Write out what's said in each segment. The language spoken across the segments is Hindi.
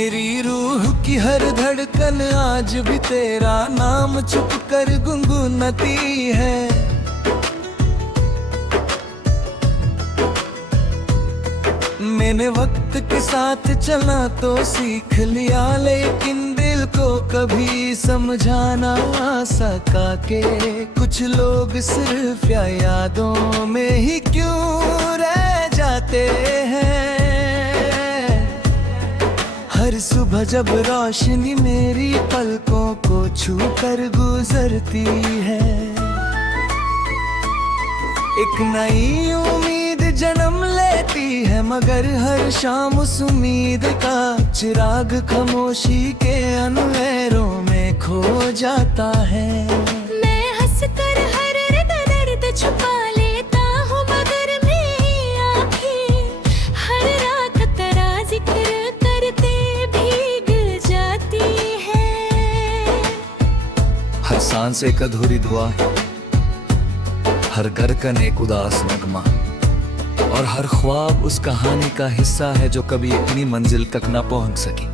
मेरी रूह की हर धड़कन आज भी तेरा नाम चुप कर गुनगुनाती है। मैंने वक्त के साथ चलना तो सीख लिया, लेकिन दिल को कभी समझाना सका के कुछ लोग सिर्फ यादों में ही क्यों रह जाते हैं। हर सुबह जब रोशनी मेरी पलकों को छू कर गुजरती है, एक नई उम्मीद जन्म लेती है, मगर हर शाम उस उम्मीद का चिराग खामोशी के अंधेरों में खो जाता है। मैं हंसकर हर दर्द छुपा लेता हूँ, मगर मेरी आँखें हर रात तेरा जिक्र करते भीग जाती है। हर सांस एक अधूरी दुआ, हर धड़कन एक उदास नगमा, और हर ख्वाब उस कहानी का हिस्सा है जो कभी अपनी मंजिल तक ना पहुंच सकी।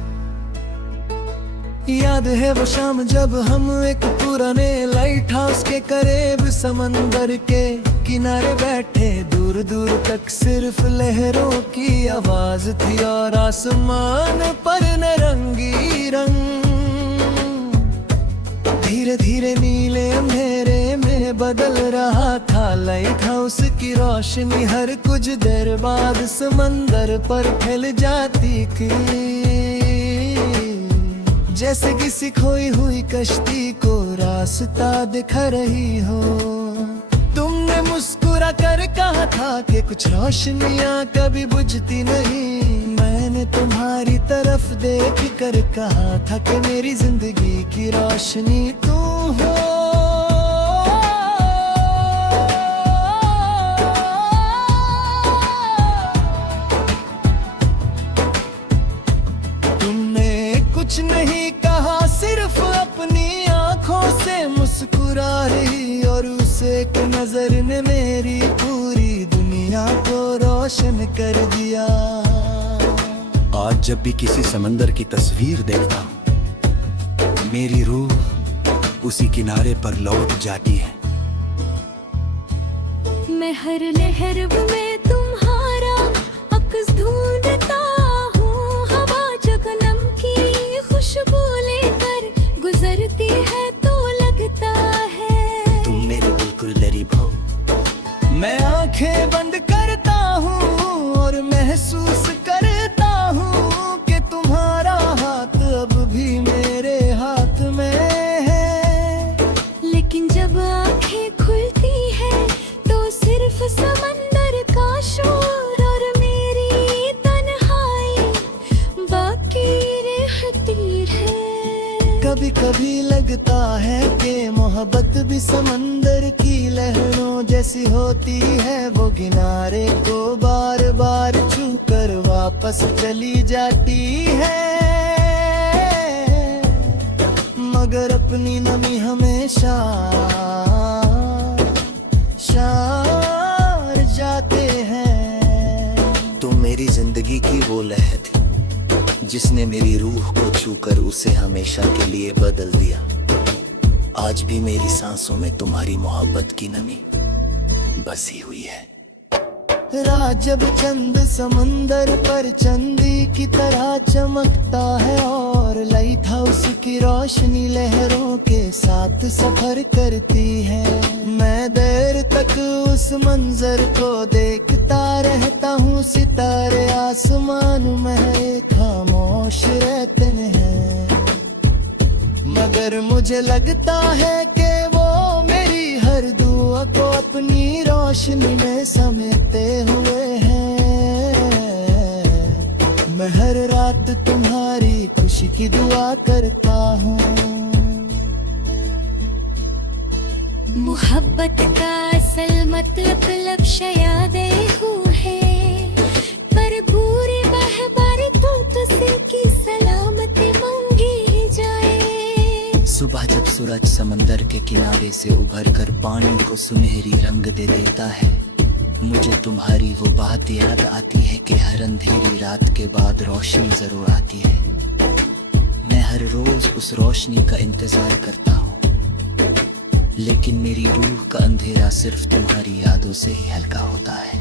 याद है वो शाम जब हम एक पुराने लाइट हाउस के करीब समंदर के किनारे बैठे, दूर दूर तक सिर्फ लहरों की आवाज थी और आसमान पर नरंगी रंग धीरे धीरे नीले अंधेरे में बदल रहा था। लाइट हाउस की रोशनी हर कुछ देर बाद समंदर पर फैल जाती थी, जैसे किसी खोई हुई कश्ती को रास्ता दिखा रही हो। तुमने मुस्कुरा कर कहा था कि कुछ रोशनियां कभी बुझती नहीं, मैंने तुम्हारी तरफ देख कर कहा था कि मेरी जिंदगी की रोशनी तू हो। तुमने कुछ नहीं कहा, सिर्फ अपनी आंखों से मुस्कुरा रही, और उस एक नजर ने मेरी पूरी दुनिया को रोशन कर दिया। आज जब भी किसी समंदर की तस्वीर देखता हूँ, मेरी रूह उसी किनारे पर लौट जाती है। मैं हर लहर में तुम्हारा अक्स ढूंढता हूँ, हवा जगनम की खुशबू लेकर गुजरती है तो लगता है तुम मेरे बिल्कुल करीब हो। मैं आंखें बंद करता हूँ और महसूस करता हूँ कि तुम्हारा हाथ अब भी मेरे हाथ में है। लेकिन जब आंखें खुलती है तो सिर्फ समंदर का शोर और मेरी तन्हाई बाकी रहती है। कभी कभी लगता है कि मोहब्बत भी समंदर की लहरों जैसी होती है, वो किनारे को बार बार छू कर वापस चली जाती है, मगर अपनी नमी हमेशा शार जाते हैं। तुम मेरी जिंदगी की वो लहर थी जिसने मेरी रूह को छूकर उसे हमेशा के लिए बदल दिया। आज भी मेरी सांसों में तुम्हारी मोहब्बत की नमी बसी हुई है। रात जब चंद समंदर पर चंदी की तरह चमकता है, और लाइट हाउस की रोशनी लहरों के साथ सफर करती है, मैं देर तक उस मंजर को देखता रहता हूँ। सितारे आसमान में खामोश रहते हैं, मगर मुझे लगता है कि वो मेरी हर दुआ को अपनी रोशनी में समेटे हुए हैं। मैं हर रात तुम्हारी खुशी की दुआ करता हूँ। मोहब्बत का असल मतलब शयादे है, पर पूरी बहबारी तो सिर की सलामती मांगी जाए। सुबह जब सूरज समंदर के किनारे से उभर कर पानी को सुनहरी रंग दे देता है, मुझे तुम्हारी वो बात याद आती है कि हर अंधेरी रात के बाद रोशनी जरूर आती है। हर रोज उस रोशनी का इंतजार करता हूँ, लेकिन मेरी रूह का अंधेरा सिर्फ तुम्हारी यादों से ही हल्का होता है।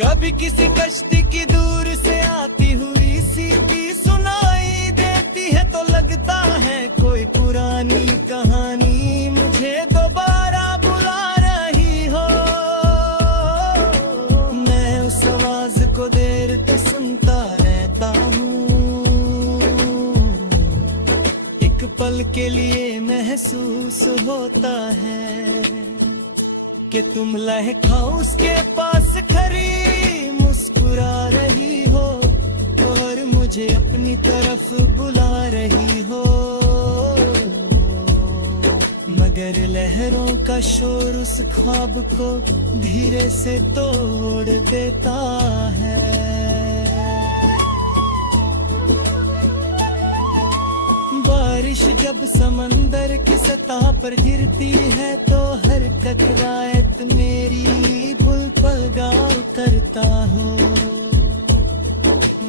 कभी किसी कश्ती की दूर से आती हुई सीटी सुनाई देती है तो लगता है कोई पुरानी कहानी मुझे दोबारा बुला रही हो। मैं उस आवाज को देर तक सुनता रहता हूँ, एक पल के लिए महसूस होता है कि तुम लहका उसके पास खड़ी मुस्कुरा रही हो और मुझे अपनी तरफ बुला रही हो, मगर लहरों का शोर उस ख्वाब को धीरे से तोड़ देता है। बारिश जब समंदर की सतह पर गिरती है तो हर कतरायत मेरी बुल पगा करता हूँ।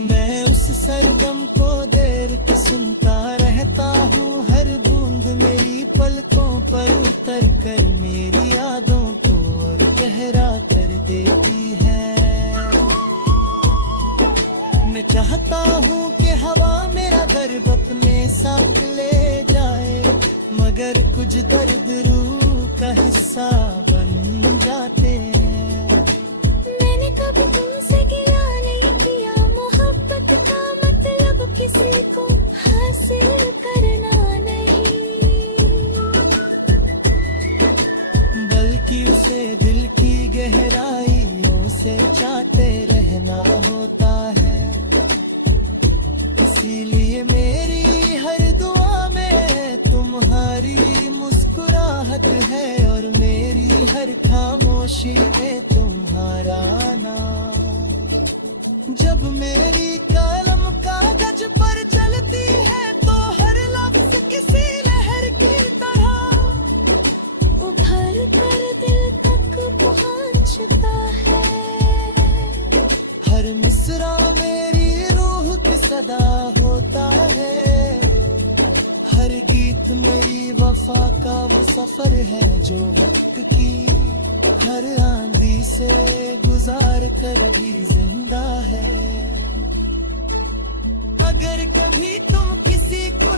मैं उस सरगम को देर तक सुनता रहता हूँ, हर बूंद मेरी पलकों पर उतर कर मेरी यादों को और गहरा कर देती है। मैं चाहता हूँ कि हवा मेरा दर्द अपने साथ ले जाए, मगर कुछ दर्द रूह का हिस्सा बन जाते हैं। मैंने कभी तुमसे गिला नहीं किया, मोहब्बत का मतलब किसी को हासिल करना नहीं, बल्कि उसे दिल की गहराइयों से चाहते रहना होता है। इसीलिए मेरी हर दुआ में तुम्हारी मुस्कुराहट है और मेरी हर खामोशी में तुम्हारा नाम। जब मेरी कलम कागज पर चलती है तो हर लफ्ज किसी लहर की तरह उभर कर दिल तक पहुंचता है। हर मिसरा मेरी रूह की सदा होता है, हर गीत मेरी वफा का वो सफर है जो वक्त की हर आंधी से गुजार कर भी जिंदा है। अगर कभी तुम किसी को